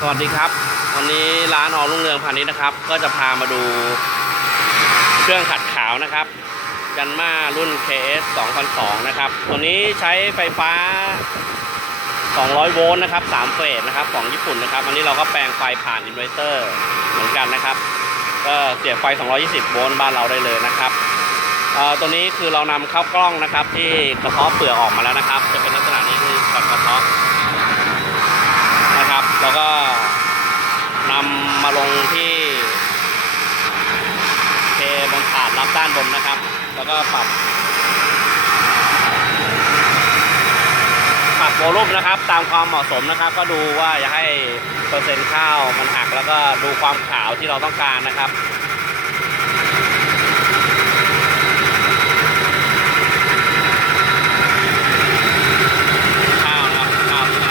สวัสดีครับ วันนี้ร้านออรุ่งเรืองพาณิชย์นะครับ ก็จะพามาดูเครื่องขัดขาวนะครับยันมารุ่น KS 2002นะครับ ตัวนี้ใช้ไฟฟ้า 200 โวลต์นะครับ 3 เฟสนะครับของญี่ปุ่นนะครับ อันนี้เราก็แปลงไฟผ่านอินเวอร์เตอร์เหมือนกันนะครับ ก็เสียบไฟ 220 โวลต์บ้านเราได้เลยนะครับตัวนี้คือเรานำเข้ากล้องนะครับ ที่กระเทาะเปลือกออกมาแล้วนะครับ จะเป็นลักษณะ มาลงที่เทบนถาดรับด้านบนนะครับ แล้วก็ปรับปรับโวลูมนะครับ ตามความเหมาะสมนะครับ ก็ดูว่าอย่าให้เปอร์เซ็นต์ข้าวมันหักแล้วก็ดูความขาวที่เราต้องการนะครับ ข้าวนะครับข้าวที่ไหน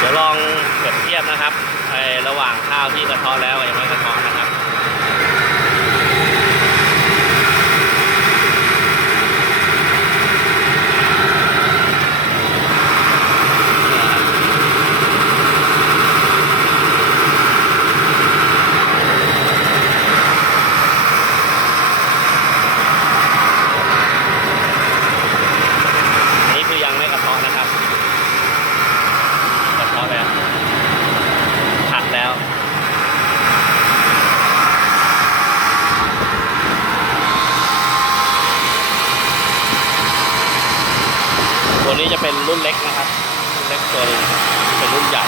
เดี๋ยว ลองเปรียบเทียบนะครับระหว่างข้าวที่กระเทาะแล้วกับยังไม่กระเทาะนะครับ นี่คือยังไม่กระเทาะนะครับ กระเทาะแล้วผัดแล้ว ตัวนี้จะเป็นรุ่นเล็กนะครับรุ่นเล็กตัวนึงเป็นรุ่นใหญ่